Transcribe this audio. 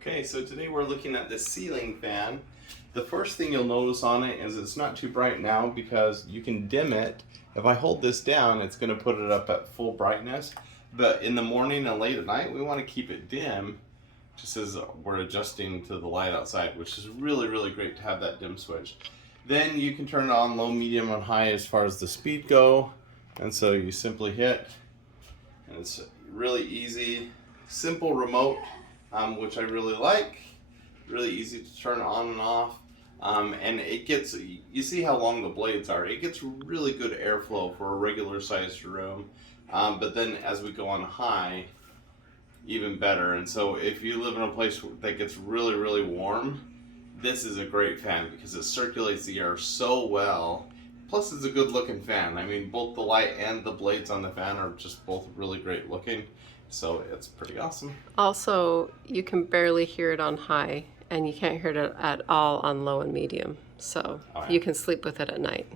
Okay, so today we're looking at this ceiling fan. The first thing you'll notice on it is it's not too bright now because you can dim it. If I hold this down, it's going to put it up at full brightness. But in the morning and late at night, we want to keep it dim just as we're adjusting to the light outside, which is really, really great to have that dim switch. Then you can turn it on low, medium, and high as far as the speed go. And so you simply hit, and it's really easy, simple remote. Which I really like. Really easy to turn on and off. And it gets, you see how long the blades are. It gets really good airflow for a regular sized room. But then as we go on high, even better. And so if you live in a place that gets really, really warm, this is a great fan because it circulates the air so well. Plus it's a good looking fan. I mean, both the light and the blades on the fan are just both really great looking. So it's pretty awesome. Also, you can barely hear it on high, and you can't hear it at all on low and medium. So Oh, yeah. you can sleep with it at night.